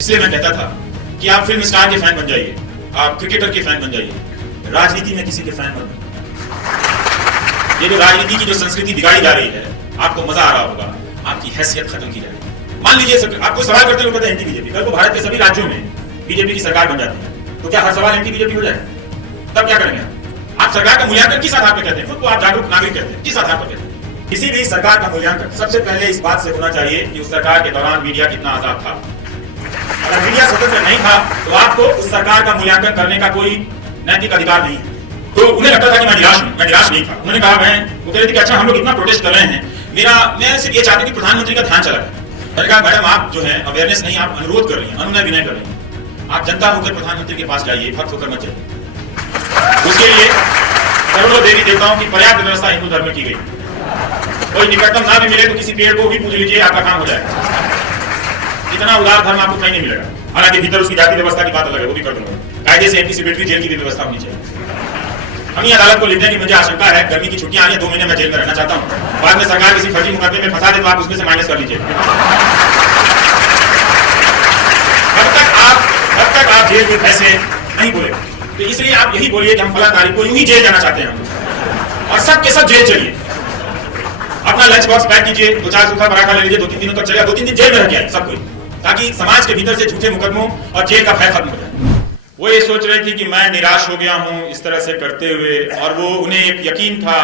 इसलिए मैं कहता था कि आप फिल्म स्टार के फैन बन जाइए, आप क्रिकेटर के फैन बन जाइए, राजनीति में किसी के फैन बन जाइए। ये जो राजनीति की जो संस्कृति बिगाड़ी जा रही है, आपको मजा आ रहा होगा, आपकी हैसियत खत्म की जाएगी। मान लीजिए आपको सवाल करते लोग कहते हैं एंटी बीजेपी, कल को भारत के सभी राज्यों में बीजेपी की सरकार बन जाती है, तो क्या हर सवाल एंटी बीजेपी हो जाए? तब क्या करेंगे आप? सरकार का मूल्यांकन किस आधार पर कहते हैं? खुद को आप जागरूक नागरिक कहते हैं, किस आधार पर कहते हैं? किसी भी सरकार का मूल्यांकन सबसे पहले इस बात से होना चाहिए कि उस सरकार के दौरान मीडिया कितना आजाद था। अगर मीडिया स्वतंत्र नहीं था तो आपको उस सरकार का मूल्यांकन करने का कोई नैतिक अधिकार नहीं है। तो उन्हें लगता था कि मैं निराश नहीं था। उन्होंने कहा वो कह रहे थे कि अच्छा हम लोग इतना प्रोटेस्ट कर रहे हैं, मैं सिर्फ ये चाहती हूँ कि प्रधानमंत्री का ध्यान चला जाए। मैंने कहा मैडम आप जो है अवेयरनेस नहीं, आप अनुरोध कर रही हैं, अनुनय विनय कर रही हैं। आप जनता होकर प्रधानमंत्री के पास जाइए, भक्त होकर मत जाइए। उसके लिए करोड़ों देवी देवताओं की पर्याप्त व्यवस्था हिंदू धर्म में की गई। कोई निकटतम ना भी मिले तो किसी पेड़ को भी पूज लीजिए, आपका काम हो जाएगा। इतना उदार धर्म आपको कहीं नहीं मिलेगा। हालांकि भीतर उसकी जाति व्यवस्था की बात अलग है, वो भी कर दूंगा। कायदे से एंटीसिपेटरी जेल की भी व्यवस्था होनी चाहिए। हम ये अदालत को लिखने की मुझे आशंका है, गर्मी की छुट्टियां आ रही है, 2 महीने मैं जेल में रहना चाहता हूँ। बाद में सरकार किसी फर्जी मुकदमे में फंसा दे तो आप उसमें से माइनस कर लीजिए। तब तक आप जेल के पैसे नहीं बोले, तो इसलिए आप यही बोलिए कि हम फला तारीख को यूं ही जेल जाना चाहते हैं और सब के सब जेल चलिए। अपना लंच बॉक्स पैक कीजिए, 2-4 सूखा पराठा ले लीजिए, 2-3 दिनों तक चलेगा, 2-3 दिन जेल में रह गया सब कोई, ताकि समाज के भीतर से झूठे मुकदमों और जेल का भय खत्म हो जाए। वो ये सोच रही थी कि मैं निराश हो गया हूं इस तरह से करते हुए, और वो उन्हें एक यकीन था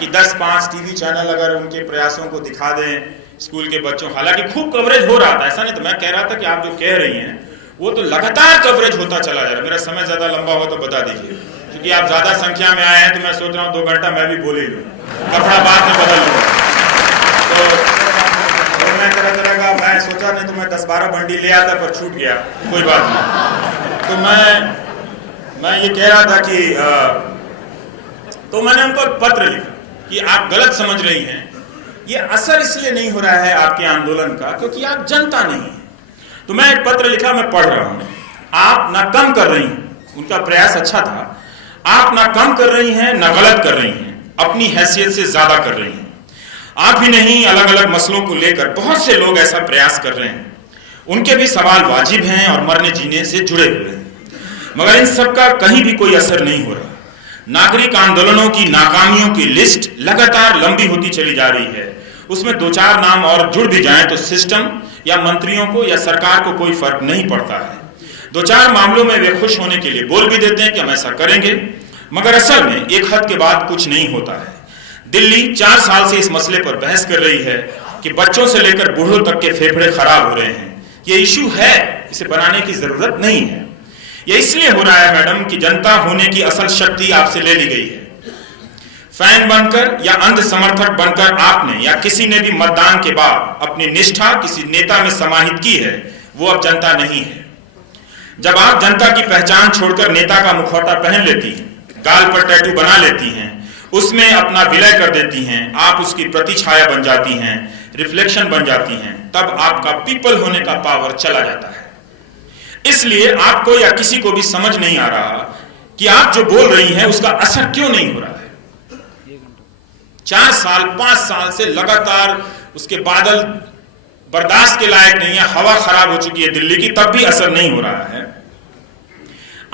कि 10-5 टीवी चैनल अगर उनके प्रयासों को दिखा दें स्कूल के बच्चों, हालांकि खूब कवरेज हो रहा था, ऐसा नहीं तो मैं कह रहा था कि आप जो कह रही हैं वो तो लगातार कवरेज होता चला जा रहा है। मेरा समय ज्यादा लंबा हो तो बता दीजिए, क्योंकि आप ज्यादा संख्या में आए हैं तो मैं सोच रहा हूँ 2 घंटा मैं भी बोल ही लूँ, कपड़ा बाद में बदल लूँ। तो मैं तरह का मैं सोचा नहीं तो मैं 10-12 बंडी ले आता, पर छूट गया, कोई बात नहीं। तो मैं ये कह रहा था कि तो मैंने उनको पत्र लिखा कि आप गलत समझ रही हैं, ये असर इसलिए नहीं हो रहा है आपके आंदोलन का क्योंकि आप जनता नहीं है। तो मैं एक पत्र लिखा, मैं पढ़ रहा हूं। आप ना कम कर रही हैं, उनका प्रयास अच्छा था, आप ना कम कर रही हैं ना गलत कर रही हैं, अपनी हैसियत से ज्यादा कर रही हैं। आप ही नहीं, अलग अलग मसलों को लेकर बहुत से लोग ऐसा प्रयास कर रहे हैं, उनके भी सवाल वाजिब हैं और मरने जीने से जुड़े हुए हैं, मगर इन सब का कहीं भी कोई असर नहीं हो रहा। नागरिक आंदोलनों की नाकामियों की लिस्ट लगातार लंबी होती चली जा रही है। उसमें 2-4 नाम और जुड़ भी जाएं तो सिस्टम या मंत्रियों को या सरकार को कोई फर्क नहीं पड़ता है। 2-4 मामलों में वे खुश होने के लिए बोल भी देते हैं कि हम ऐसा करेंगे, मगर असल में एक हद के बाद कुछ नहीं होता है। दिल्ली 4 साल से इस मसले पर बहस कर रही है कि बच्चों से लेकर बूढ़ों तक के फेफड़े खराब हो रहे हैं। ये इशू है, इसे बनाने की जरूरत नहीं है। ये इसलिए हो रहा है मैडम कि जनता होने की असल शक्ति आपसे ले ली गई है। फैन बनकर या अंध समर्थक बनकर आपने या किसी ने भी मतदान के बाद अपनी निष्ठा किसी नेता में समाहित की है, वो अब जनता नहीं है। जब आप जनता की पहचान छोड़कर नेता का मुखौटा पहन लेती हैं, गाल पर टैटू बना लेती हैं, उसमें अपना विलय कर देती हैं, आप उसकी प्रतिछाया बन जाती हैं, रिफ्लेक्शन बन जाती हैं, तब आपका पीपल होने का पावर चला जाता है। इसलिए आपको या किसी को भी समझ नहीं आ रहा कि आप जो बोल रही हैं उसका असर क्यों नहीं हो रहा है। 4 साल 5 साल से लगातार उसके बादल बर्दाश्त के लायक नहीं है, हवा खराब हो चुकी है दिल्ली की, तब भी असर नहीं हो रहा है।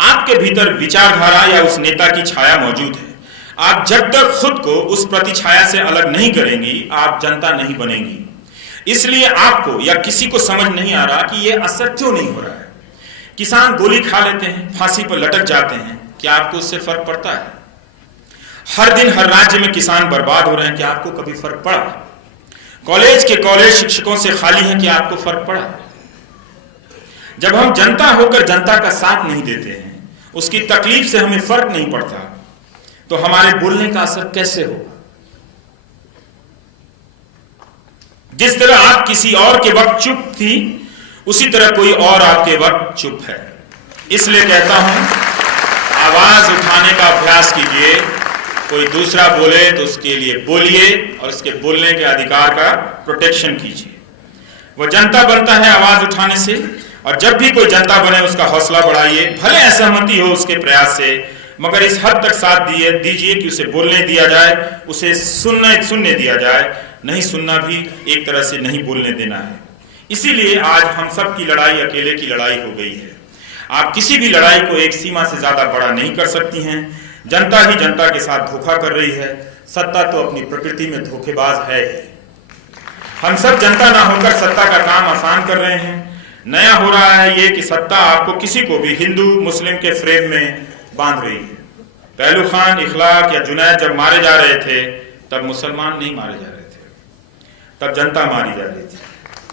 आपके भीतर विचारधारा या उस नेता की छाया मौजूद है। आप जब तक खुद को उस प्रतिछाया से अलग नहीं करेंगी, आप जनता नहीं बनेंगी। इसलिए आपको या किसी को समझ नहीं आ रहा कि यह असर क्यों नहीं हो रहा है। किसान गोली खा लेते हैं, फांसी पर लटक जाते हैं, क्या आपको उससे फर्क पड़ता है? हर दिन हर राज्य में किसान बर्बाद हो रहे हैं, क्या आपको कभी फर्क पड़ा? कॉलेज के कॉलेज शिक्षकों से खाली हैं, क्या आपको फर्क पड़ा? जब हम जनता होकर जनता का साथ नहीं देते हैं, उसकी तकलीफ से हमें फर्क नहीं पड़ता, तो हमारे बोलने का असर कैसे होगा? जिस तरह आप किसी और के वक्त चुप थी, उसी तरह कोई और आपके वक्त चुप है। इसलिए कहता हूं, आवाज उठाने का अभ्यास कीजिए। कोई दूसरा बोले तो उसके लिए बोलिए और उसके बोलने के अधिकार का प्रोटेक्शन कीजिए। वो जनता बनता है आवाज उठाने से, और जब भी कोई जनता बने उसका हौसला बढ़ाइए। भले असहमति हो उसके प्रयास से, मगर इस हद तक साथ दीजिए कि उसे बोलने दिया जाए, उसे सुनने दिया जाए। नहीं सुनना भी एक तरह से नहीं बोलने देना है। इसीलिए आज हम सब की लड़ाई अकेले की लड़ाई हो गई है। आप किसी भी लड़ाई को एक सीमा से ज्यादा बड़ा नहीं कर सकती हैं। जनता ही जनता के साथ धोखा कर रही है। सत्ता तो अपनी प्रकृति में धोखेबाज है ही। हम सब जनता ना होकर सत्ता का काम आसान कर रहे हैं। नया हो रहा है ये कि सत्ता आपको किसी को भी हिंदू मुस्लिम के फ्रेम में बांध रही है। पहलू खान, इखलाक या जुनैद जब मारे जा रहे थे तब मुसलमान नहीं मारे जा रहे थे, तब जनता मारी जा रही थी।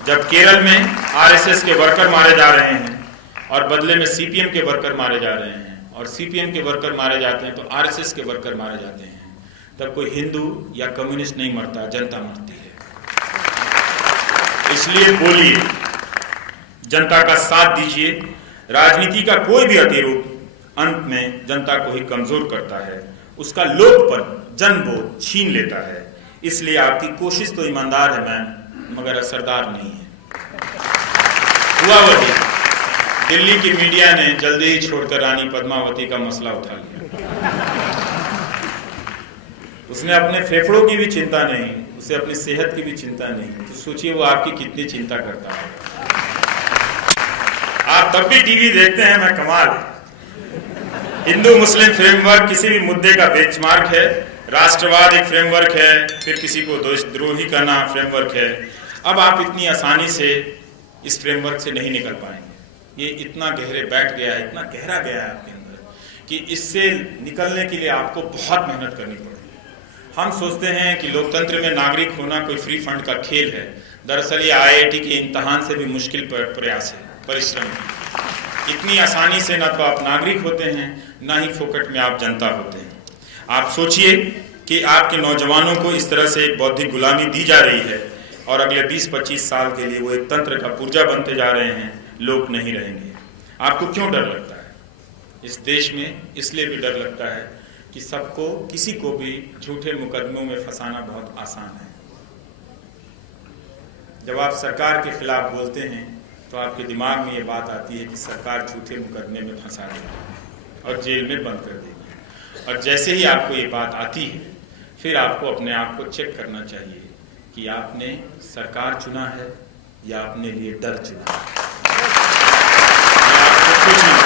जब केरल में आरएसएस के वर्कर मारे जा रहे हैं और बदले में सीपीएम के वर्कर मारे जा रहे हैं, और सीपीएम के वर्कर मारे जाते हैं तो आरएसएस के वर्कर मारे जाते हैं, तब कोई हिंदू या कम्युनिस्ट नहीं मरता, जनता मरती है। इसलिए बोलिए, जनता का साथ दीजिए। राजनीति का कोई भी अतिरूप अंत में जनता को ही कमजोर करता है, उसका लोकपन, जनबोध छीन लेता है। इसलिए आपकी कोशिश तो ईमानदार है मैम, मगर असरदार नहीं है। हुआ वही, दिल्ली की मीडिया ने जल्दी ही छोड़कर रानी पद्मावती का मसला उठा लिया। उसने अपने फेफड़ों की भी चिंता नहीं, उसे अपनी सेहत की भी चिंता नहीं। तो सोचिए वो आपकी कितनी चिंता करता है। आप तब भी टीवी देखते हैं, मैं कमाल है। हिंदू मुस्लिम फ्रेमवर्क किसी भी मुद्दे का बेंचमार्क है, राष्ट्रवाद एक फ्रेमवर्क है, फिर किसी को देशद्रोही करना फ्रेमवर्क है। अब आप इतनी आसानी से इस फ्रेमवर्क से नहीं निकल पाएंगे। ये इतना गहरे बैठ गया है, इतना गहरा गया है आपके अंदर कि इससे निकलने के लिए आपको बहुत मेहनत करनी पड़ेगी। हम सोचते हैं कि लोकतंत्र में नागरिक होना कोई फ्री फंड का खेल है। दरअसल ये आईआईटी के इम्तहान से भी मुश्किल प्रयास है, परिश्रम है। इतनी आसानी से ना तो आप नागरिक होते हैं, ना ही फोकट में आप जनता होते हैं। आप सोचिए कि आपके नौजवानों को इस तरह से एक बौद्धिक गुलामी दी जा रही है और अगले 20-25 साल के लिए वो एक तंत्र का पुर्जा बनते जा रहे हैं, लोग नहीं रहेंगे। आपको क्यों डर लगता है? इस देश में इसलिए भी डर लगता है कि सबको, किसी को भी झूठे मुकदमों में फंसाना बहुत आसान है। जब आप सरकार के खिलाफ बोलते हैं तो आपके दिमाग में ये बात आती है कि सरकार झूठे मुकदमे में फंसा देगी और जेल में बंद कर देगी। और जैसे ही आपको ये बात आती है, फिर आपको अपने आप को चेक करना चाहिए कि आपने सरकार चुना है या अपने लिए डर चुना है। कुछ नहीं।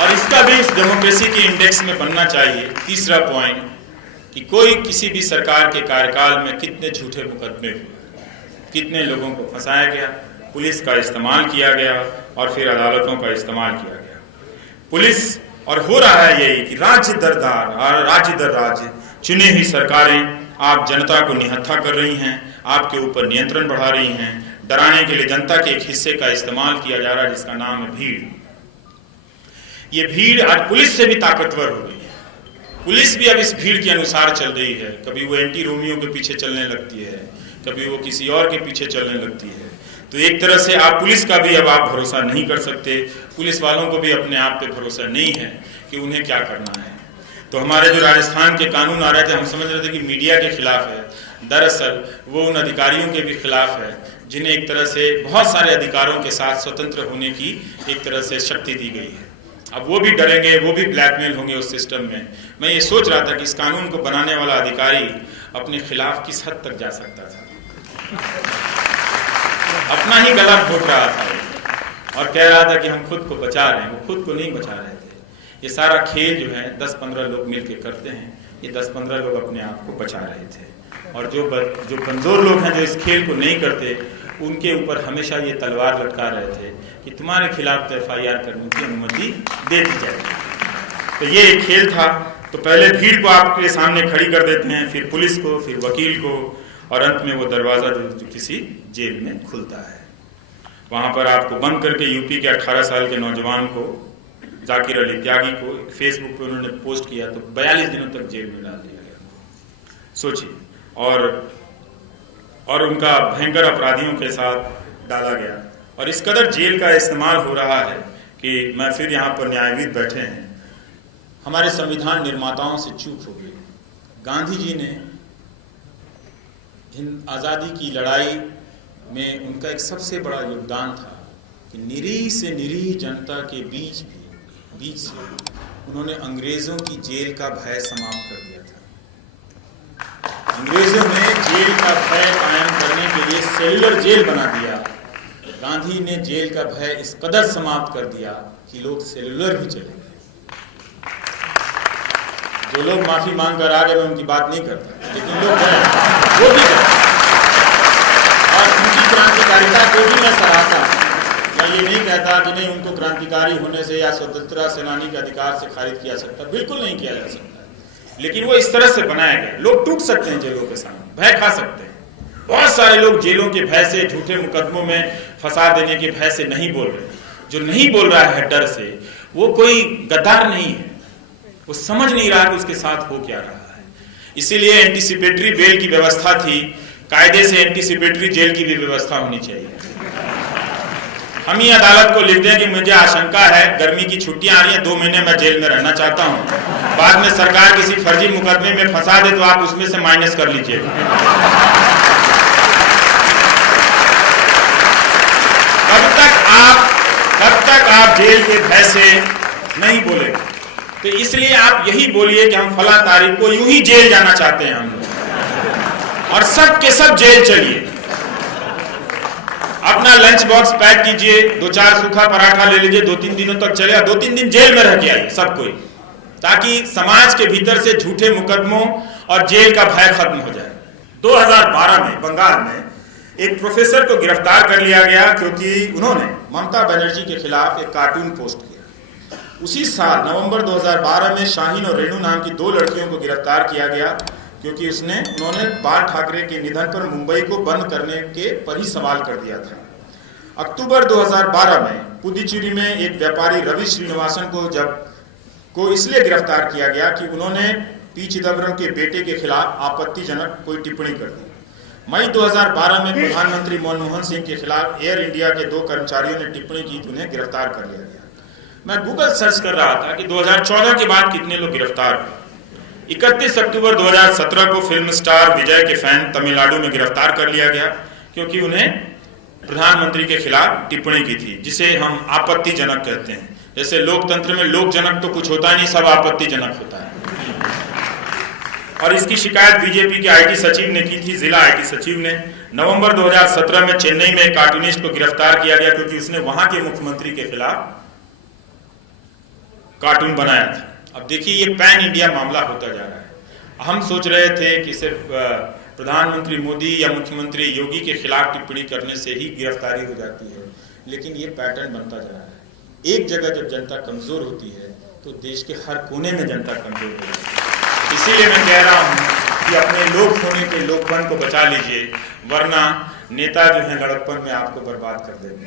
और इसका भी इस डेमोक्रेसी के इंडेक्स में बनना चाहिए। तीसरा पॉइंट कि कोई किसी भी सरकार के कार्यकाल में कितने झूठे मुकदमे हुए, कितने लोगों को फंसाया गया, पुलिस का इस्तेमाल किया गया और फिर अदालतों का इस्तेमाल किया गया। पुलिस, और हो रहा है यही कि राज्य दर राज्य चुनी हुई सरकारें आप जनता को निहत्था कर रही हैं, आपके ऊपर नियंत्रण बढ़ा रही हैं। डराने के लिए जनता के एक हिस्से का इस्तेमाल किया जा रहा है जिसका नाम है भीड़। ये भीड़ आज पुलिस से भी ताकतवर हो गई है। पुलिस भी अब इस भीड़ के अनुसार चल रही है। कभी वो एंटी रोमियो के पीछे चलने लगती है, कभी वो किसी और के पीछे चलने लगती है। तो एक तरह से आप पुलिस का भी अब आप भरोसा नहीं कर सकते। पुलिस वालों को भी अपने आप पे भरोसा नहीं है कि उन्हें क्या करना है। तो हमारे जो राजस्थान के कानून आ रहे थे, हम समझ रहे थे कि मीडिया के खिलाफ है। दरअसल वो उन अधिकारियों के भी खिलाफ है जिन्हें एक तरह से बहुत सारे अधिकारों के साथ स्वतंत्र होने की एक तरह से शक्ति दी गई है। अब वो भी डरेंगे, वो भी ब्लैकमेल होंगे उस सिस्टम में। मैं ये सोच रहा था कि इस कानून को बनाने वाला अधिकारी अपने खिलाफ किस हद तक जा सकता था। अपना ही गला घोट रहा था और कह रहा था कि हम खुद को बचा रहे हैं। वो खुद को नहीं बचा रहे थे। ये सारा खेल जो है 10-15 लोग मिलकर करते हैं। ये 10-15 लोग अपने आप को बचा रहे थे। और जो कमजोर लोग हैं, जो इस खेल को नहीं करते, उनके ऊपर हमेशा ये तलवार लटका रहे थे कि तुम्हारे खिलाफ तो FIR करने की अनुमति दे दी जाएगी। तो ये एक खेल था। तो पहले भीड़ को आपके सामने खड़ी कर देते हैं, फिर पुलिस को, फिर वकील को, और अंत में वो दरवाजा जो किसी जेल में खुलता है। वहां पर आपको बंद करके यूपी के 18 साल के नौजवान को, जाकिर अली त्यागी को, फेसबुक पे उन्होंने पोस्ट किया तो 42 दिनों तक जेल में डाल दिया गया। सोचिए। और उनका भयंकर अपराधियों के साथ डाला गया। और इस कदर जेल का इस्तेमाल हो रहा है कि मैं फिर यहाँ पर न्यायविद बैठे हैं। हमारे संविधान निर्माताओं से चूक हो गई। गांधी जी ने आज़ादी की लड़ाई में उनका एक सबसे बड़ा योगदान था कि निरीह से निरीह जनता के बीच से उन्होंने अंग्रेज़ों की जेल का भय समाप्त कर दिया था। अंग्रेज़ों ने जेल का भय कायम करने के लिए सेल्युलर जेल बना दिया। गांधी ने जेल का भय इस कदर समाप्त कर दिया कि लोग सेल्युलर भी चले गए। जो लोग माफी मांग कर आ गए, मैं उनकी बात नहीं करता, लेकिन लोग गए, वो भी गए, और उनकी क्रांतिकारिता को भी मैं सराहता हूं। मैं ये नहीं कहता कि नहीं, उनको क्रांतिकारी होने से या स्वतंत्रता सेनानी के अधिकार से खारिज किया सकता, बिल्कुल नहीं किया जा सकता, लेकिन वो इस तरह से बनाया गया। लोग टूट सकते हैं जेलों के सामने, भय खा सकते हैं। बहुत सारे लोग जेलों के भय से, झूठे मुकदमों में फंसा देने के भय से नहीं बोल रहे। जो नहीं बोल रहा है डर से, वो कोई गद्दार नहीं है, वो समझ नहीं रहा कि उसके साथ हो क्या रहा है। इसीलिए एंटीसिपेटरी बेल की व्यवस्था थी, कायदे से एंटीसिपेटरी जेल की भी व्यवस्था होनी चाहिए। हम ही अदालत को लिखते हैं कि मुझे आशंका है, गर्मी की छुट्टियां आ रही हैं, 2 महीने मैं जेल में रहना चाहता हूं, बाद में सरकार किसी फर्जी मुकदमे में फंसा दे तो आप उसमें से माइनस कर लीजिए। कब तक आप जेल के भय से नहीं बोले? तो इसलिए आप यही बोलिए कि हम फला तारीख को यूं ही जेल जाना चाहते हैं हम लोग, और सब के सब जेल चलिए। अपना लंच बॉक्स पैक कीजिए, 2-4 सूखा पराठा ले लीजिए, 2-3 दिनों तक चलेगा, 2-3 दिन जेल में रह के आइए सब कोई, ताकि समाज के भीतर से झूठे मुकदमों और जेल का भय खत्म हो जाए। 2012 में बंगाल में एक प्रोफेसर को गिरफ्तार कर लिया गया क्योंकि उन्होंने ममता बनर्जी के खिलाफ एक कार्टून पोस्ट किया। उसी साल नवंबर 2012 में शाहीन और रेणु नाम की 2 लड़कियों को गिरफ्तार किया गया क्योंकि उन्होंने बाल ठाकरे के निधन पर मुंबई को बंद करने के पर ही सवाल कर दिया था। अक्टूबर 2012 में पुडुचेरी में एक व्यापारी रवि श्रीनिवासन को इसलिए गिरफ्तार किया गया कि उन्होंने पी चिदम्बरम के बेटे के खिलाफ आपत्तिजनक कोई टिप्पणी कर दी। मई 2012 में प्रधानमंत्री मनमोहन सिंह के खिलाफ एयर इंडिया के 2 कर्मचारियों ने टिप्पणी की तो उन्हें गिरफ्तार कर लिया गया। मैं गूगल सर्च कर रहा था कि 2014 के बाद कितने लोग गिरफ्तार हुए। 31 अक्टूबर 2017 को फिल्म स्टार विजय के फैन तमिलनाडु में गिरफ्तार कर लिया गया क्योंकि उन्हें प्रधानमंत्री के खिलाफ टिप्पणी की थी, जिसे हम आपत्तिजनक कहते हैं। जैसे लोकतंत्र में लोकजनक तो कुछ होता ही नहीं, सब आपत्तिजनक होता है। और इसकी शिकायत बीजेपी के आईटी सचिव ने की थी, जिला आईटी सचिव ने। नवंबर 2017 में चेन्नई में एक कार्टूनिस्ट को गिरफ्तार किया गया क्योंकि उसने वहां के मुख्यमंत्री के खिलाफ कार्टून बनाया था। अब देखिए, ये पैन इंडिया मामला होता जा रहा है। हम सोच रहे थे कि सिर्फ प्रधानमंत्री मोदी या मुख्यमंत्री योगी के खिलाफ टिप्पणी करने से ही गिरफ्तारी हो जाती है, लेकिन ये पैटर्न बनता जा रहा है। एक जगह जब जनता कमजोर होती है तो देश के हर कोने में जनता कमजोर होती है। इसीलिए मैं कह रहा हूं कि अपने लोक होने के लोकपन को बचा लीजिए, वरना नेता जो है लड़कपन में आपको बर्बाद कर देंगे।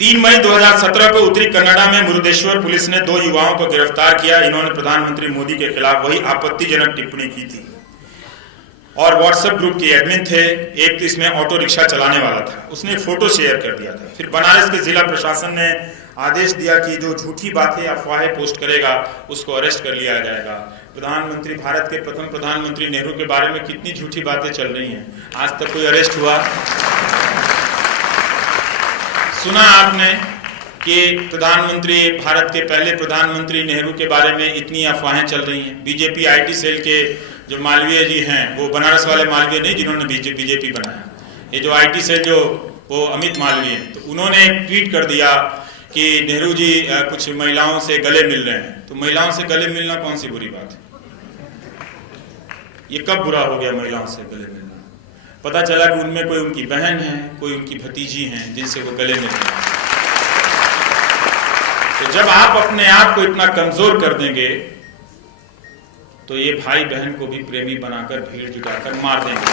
3 मई 2017 को उत्तरी कन्नड़ा में मुरुदेश्वर पुलिस ने 2 युवाओं को गिरफ्तार किया। इन्होंने प्रधानमंत्री मोदी के खिलाफ वही आपत्तिजनक टिप्पणी की थी और व्हाट्सएप ग्रुप के एडमिन थे। एक तो इसमें ऑटो रिक्शा चलाने वाला था, उसने फोटो शेयर कर दिया था। फिर बनारस के जिला प्रशासन ने आदेश दिया कि जो झूठी बातें अफवाहें पोस्ट करेगा उसको अरेस्ट कर लिया जाएगा। प्रधानमंत्री, भारत के प्रथम प्रधानमंत्री नेहरू के बारे में कितनी झूठी बातें चल रही हैं, आज तक कोई अरेस्ट हुआ? सुना आपने कि प्रधानमंत्री, भारत के पहले प्रधानमंत्री नेहरू के बारे में इतनी अफवाहें चल रही हैं। बीजेपी आईटी सेल के जो मालवीय जी हैं, वो बनारस वाले मालवीय नहीं जिन्होंने बीजेपी बनाया, ये जो आईटी सेल जो वो अमित मालवीय हैं, तो उन्होंने एक ट्वीट कर दिया कि नेहरू जी कुछ महिलाओं से गले मिल रहे हैं। तो महिलाओं से गले मिलना कौन सी बुरी बात है? ये कब बुरा हो गया महिलाओं से गले मिलना? पता चला कि उनमें कोई उनकी बहन है, कोई उनकी भतीजी हैं जिनसे वो गले मिल रहे हैं। तो जब आप अपने आप को इतना कमजोर कर देंगे तो ये भाई बहन को भी प्रेमी बनाकर भीड़ जुटाकर मार देंगे।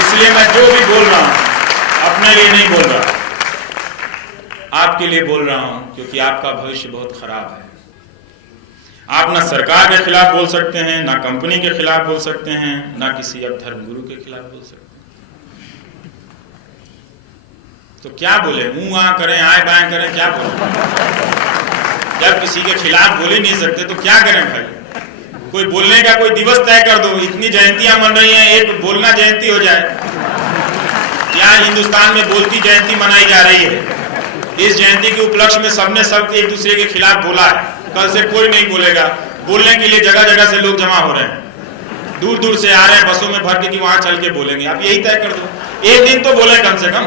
इसलिए मैं जो भी बोल रहा हूं अपने लिए नहीं बोल रहा, आपके लिए बोल रहा हूं, क्योंकि आपका भविष्य बहुत खराब है। आप ना सरकार के खिलाफ बोल सकते हैं, ना कंपनी के खिलाफ बोल सकते हैं, ना किसी अब धर्मगुरु के खिलाफ बोल सकते हैं। तो क्या बोले? मुंह आ करें, आए बाएं करें, क्या बोले? जब किसी के खिलाफ बोल ही नहीं सकते तो क्या करें भाई? कोई बोलने का कोई दिवस तय कर दो। इतनी जयंतियां मन रही हैं, एक बोलना जयंती हो जाए। यहाँ हिंदुस्तान में बोलती जयंती मनाई जा रही है। इस जयंती के उपलक्ष्य में सबने सब एक दूसरे के खिलाफ बोला है। कल से कोई नहीं बोलेगा। बोलने के लिए जगह जगह से लोग जमा हो रहे हैं। दूर दूर से आ रहे हैं बसों में भर के कि वहां चल के बोलेंगे। आप यही तय कर दो, एक दिन तो बोले कम से कम।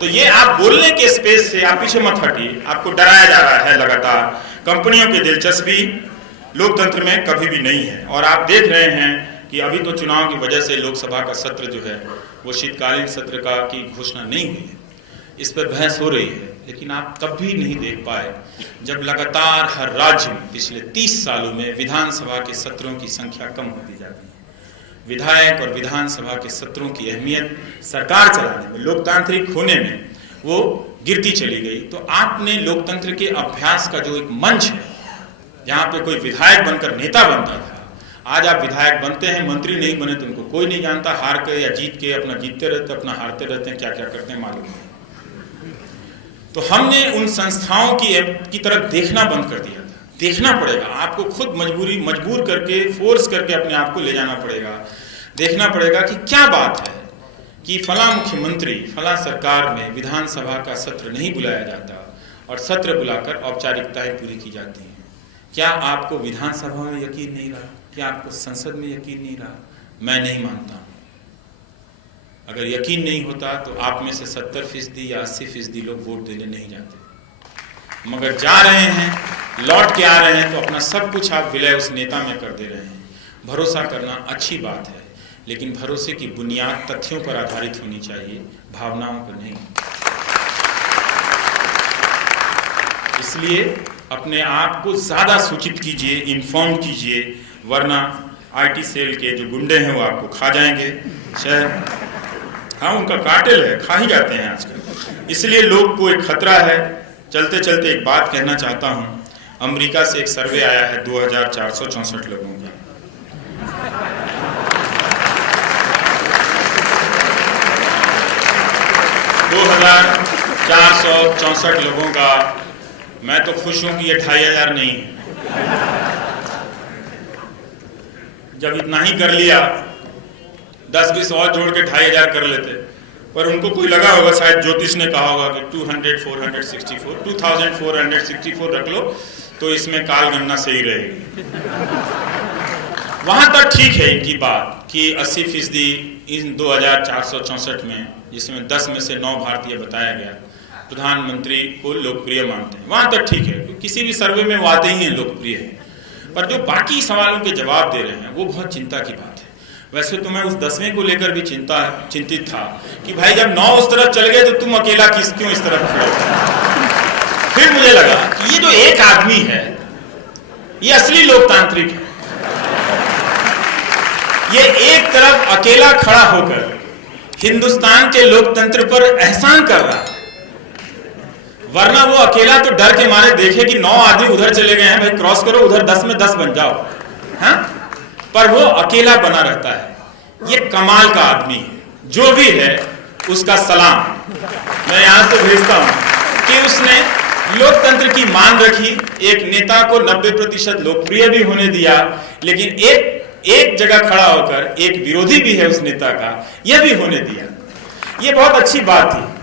तो ये आप बोलने के स्पेस से आप पीछे मत हटिए। आपको डराया जा रहा है लगातार। कंपनियों की दिलचस्पी लोकतंत्र में कभी भी नहीं है। और आप देख रहे हैं कि अभी तो चुनाव की वजह से लोकसभा का सत्र जो है वो शीतकालीन सत्र का की घोषणा नहीं हुई है, इस पर बहस हो रही है। लेकिन आप तब भी नहीं देख पाए जब लगातार हर राज्य में पिछले 30 सालों में विधानसभा के सत्रों की संख्या कम होती जाती है। विधायक और विधानसभा के सत्रों की अहमियत सरकार चलाने में, लोकतांत्रिक होने में वो गिरती चली गई। तो आपने लोकतंत्र के अभ्यास का जो एक मंच है, जहां पे कोई विधायक बनकर नेता बनता था, आज आप विधायक बनते हैं, मंत्री नहीं बने तो उनको कोई नहीं जानता। हार के या जीत के अपना जीतते रहते, अपना हारते रहते हैं, क्या क्या करते हैं मालूम नहीं। तो हमने उन संस्थाओं की तरफ देखना बंद कर दिया था। देखना पड़ेगा, आपको खुद मजबूर करके, फोर्स करके अपने आप को ले जाना पड़ेगा। देखना पड़ेगा कि क्या बात है कि फला मुख्यमंत्री, फला सरकार में विधानसभा का सत्र नहीं बुलाया जाता और सत्र बुलाकर औपचारिकताएं पूरी की जाती हैं। क्या आपको विधानसभा में यकीन नहीं रहा? क्या आपको संसद में यकीन नहीं रहा? मैं नहीं मानता। अगर यकीन नहीं होता तो आप में से 70% या 80% लोग वोट देने नहीं जाते। मगर जा रहे हैं, लौट के आ रहे हैं, तो अपना सब कुछ आप विलय उस नेता में कर दे रहे हैं। भरोसा करना अच्छी बात है, लेकिन भरोसे की बुनियाद तथ्यों पर आधारित होनी चाहिए, भावनाओं पर नहीं। इसलिए अपने आप को ज्यादा सूचित कीजिए, इन्फॉर्म कीजिए, वरना आईटी सेल के जो गुंडे हैं वो आपको खा जाएंगे। शायद हाँ, उनका कार्टेल है, खा ही जाते हैं आजकल। इसलिए लोग को एक खतरा है। चलते चलते एक बात कहना चाहता हूं। अमेरिका से एक सर्वे आया है 2464 लोगों का। 2464 लोगों का। मैं तो खुश हूं कि ये 2500 नहीं है। जब इतना ही कर लिया, 10-20 और जोड़ के 2500 कर लेते। पर उनको कोई लगा होगा, शायद ज्योतिष ने कहा होगा कि 2464 रख लो तो इसमें काल गणना सही रहेगी। वहां तक ठीक है इनकी बात कि 80% इन 2464 में, जिसमें 10 में से 9 भारतीय बताया गया, प्रधानमंत्री को लोकप्रिय मानते हैं। वहां तक ठीक है, किसी भी सर्वे में वो आते ही हैं लोकप्रिय है। पर जो बाकी सवालों के जवाब दे रहे हैं वो बहुत चिंता की बात है। वैसे तो मैं उस 10वें को लेकर भी चिंतित था कि भाई जब 9 उस तरफ चल गए तो तुम अकेला क्यों इस तरफ खड़े? फिर मुझे लगा कि ये जो एक आदमी है ये असली लोकतांत्रिक है। ये एक तरफ अकेला खड़ा होकर हिंदुस्तान के लोकतंत्र पर एहसान कर रहा है। वरना वो अकेला तो डर के मारे देखे कि 9 आदमी उधर चले गए हैं, भाई क्रॉस करो, उधर 10 में 10 बन जाओ। हाँ, पर वो अकेला बना रहता है। ये कमाल का आदमी है। जो भी है उसका सलाम मैं यहां से भेजता हूं कि उसने लोकतंत्र की मान रखी। एक नेता को 90% लोकप्रिय भी होने दिया, लेकिन एक जगह खड़ा होकर एक विरोधी भी है उस नेता का, यह भी होने दिया। ये बहुत अच्छी बात थी।